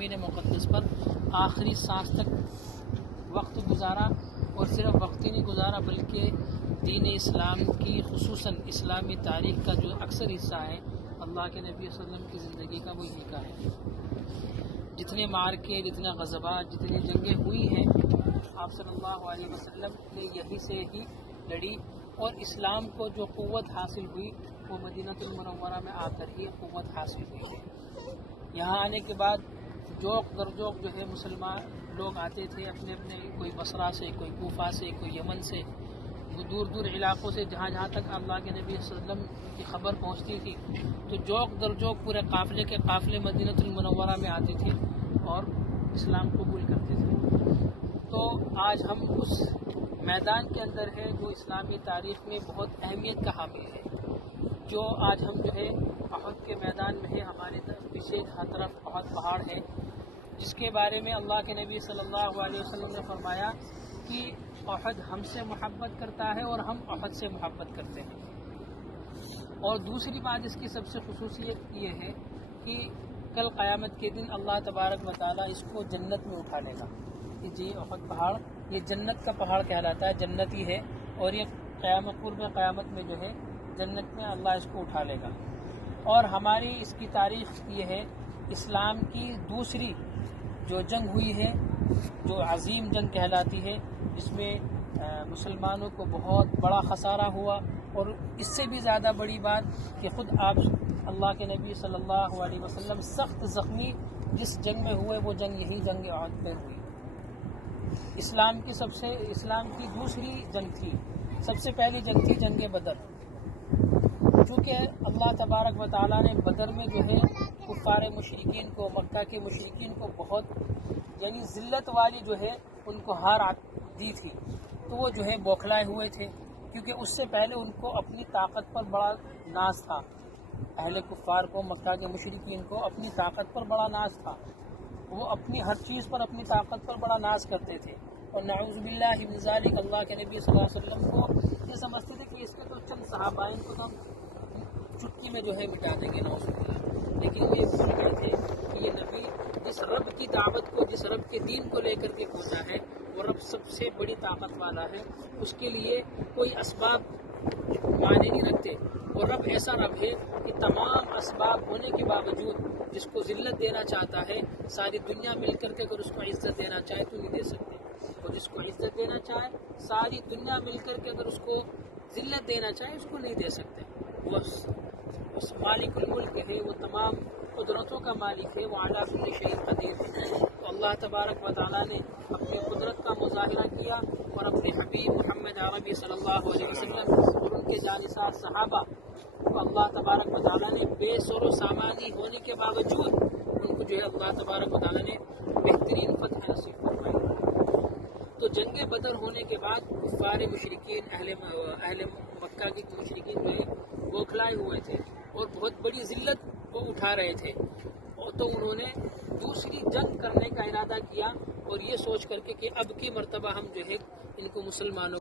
زمین مقدس پر آخری سانس تک وقت گزارا، اور صرف وقت ہی نہیں گزارا بلکہ دین اسلام کی خصوصاً اسلامی تاریخ کا جو اکثر حصہ ہے اللہ کے نبی صلی اللہ علیہ وسلم کی زندگی کا وہ یہی کا ہے۔ جتنے مارکے، جتنے غزوات، جتنی جنگیں ہوئی ہیں آپ صلی اللہ علیہ وسلم نے یہی سے ہی لڑی، اور اسلام کو جو قوت حاصل ہوئی وہ مدینہ المنورہ میں آ کر ہی قوت حاصل ہوئی ہے۔ یہاں آنے کے بعد جوق در جوق جو ہے مسلمان لوگ آتے تھے اپنے اپنے، کوئی بصرہ سے، کوئی کوفہ سے، کوئی یمن سے، وہ دور دور علاقوں سے، جہاں جہاں تک اللہ کے نبی صلی اللہ علیہ وسلم کی خبر پہنچتی تھی تو جوق در جوق پورے قافلے کے قافلے مدینہ المنورہ میں آتے تھے اور اسلام قبول کرتے تھے۔ تو آج ہم اس میدان کے اندر ہے جو اسلامی تاریخ میں بہت اہمیت کا حامل ہے، جو آج ہم جو ہے احد کے میدان میں ہے، ہمارے پیچھے ہر طرف بہت پہاڑ ہے، جس کے بارے میں اللہ کے نبی صلی اللہ علیہ وسلم نے فرمایا کہ احد ہم سے محبت کرتا ہے اور ہم احد سے محبت کرتے ہیں۔ اور دوسری بات اس کی سب سے خصوصیت یہ ہے کہ کل قیامت کے دن اللہ تبارک و تعالیٰ اس کو جنت میں اٹھا لے گا۔ جی احد پہاڑ یہ جنت کا پہاڑ کہلاتا ہے، جنتی ہے، اور یہ قیامت میں جو ہے جنت میں اللہ اس کو اٹھا لے گا۔ اور ہماری اس کی تاریخ یہ ہے، اسلام کی دوسری جو جنگ ہوئی ہے، جو عظیم جنگ کہلاتی ہے، جس میں مسلمانوں کو بہت بڑا خسارہ ہوا، اور اس سے بھی زیادہ بڑی بات کہ خود آپ اللہ کے نبی صلی اللہ علیہ وسلم سخت زخمی جس جنگ میں ہوئے وہ جنگ یہی جنگ احد میں ہوئی۔ اسلام کی دوسری جنگ تھی، سب سے پہلی جنگ تھی جنگ بدر۔ چونکہ اللہ تبارک و تعالیٰ نے بدر میں جو ہے کفار مشرکین کو، مکہ کے مشرکین کو بہت یعنی ذلت والی جو ہے ان کو ہار دی تھی، تو وہ جو ہے بوکھلائے ہوئے تھے، کیونکہ اس سے پہلے ان کو اپنی طاقت پر بڑا ناز تھا۔ اہل کفار کو، مکہ کے مشرکین کو اپنی طاقت پر بڑا ناز تھا، وہ اپنی ہر چیز پر، اپنی طاقت پر بڑا ناز کرتے تھے، اور نعوذ باللہ من ذالک اللہ کے نبی صلی اللہ علیہ وسلم کو یہ سمجھتے تھے کہ اس کے تو چند صحابائیں کو تو ہم چٹکی میں جو ہے مٹا دیں گے، نعوذ باللہ، لیکن وہ یہ بھول گئے تھے کہ یہ نبی جس رب کی دعوت کو، جس رب کے دین کو لے کر کے پہنچا ہے، وہ رب سب سے بڑی طاقت والا ہے، اس کے لیے کوئی اسباب معنی نہیں رکھتے، اور رب ایسا رب ہے کہ تمام اسباب ہونے کے باوجود جس کو ذلت دینا چاہتا ہے، ساری دنیا مل کر کے اگر اس کو عزت دینا چاہے تو نہیں دے سکتے، اور جس کو عزت دینا چاہے ساری دنیا مل کر کے اگر اس کو ذلت دینا چاہے اس کو نہیں دے سکتے۔ وہ اس مالک الملک ہے، وہ تمام قدرتوں کا مالک ہے، وہ اعلیٰ کل شیء قدیر ہے۔ تو اللہ تبارک و تعالیٰ نے اپنی قدرت کا مظاہرہ کیا، اور اپنے حبیب محمد عربی صلی اللہ علیہ وسلم اور ان کے جانثار صحابہ کو اللہ تبارک و تعالیٰ نے بے سر و سامانی ہونے کے باوجود ان کو جو ہے اللہ تبارک و تعالیٰ نے بہترین فتح نصیب فرمائی۔ تو جنگ بدر ہونے کے بعد کفار مشرکین، اہل مکہ کے مشرکین جو ہے بوکھلائے ہوئے تھے اور بہت بڑی ذلت کو اٹھا رہے تھے، اور تو انہوں نے دوسری جنگ کرنے کا ارادہ کیا، اور یہ سوچ کر کے کہ اب کی مرتبہ ہم جو ہے ان کو مسلمانوں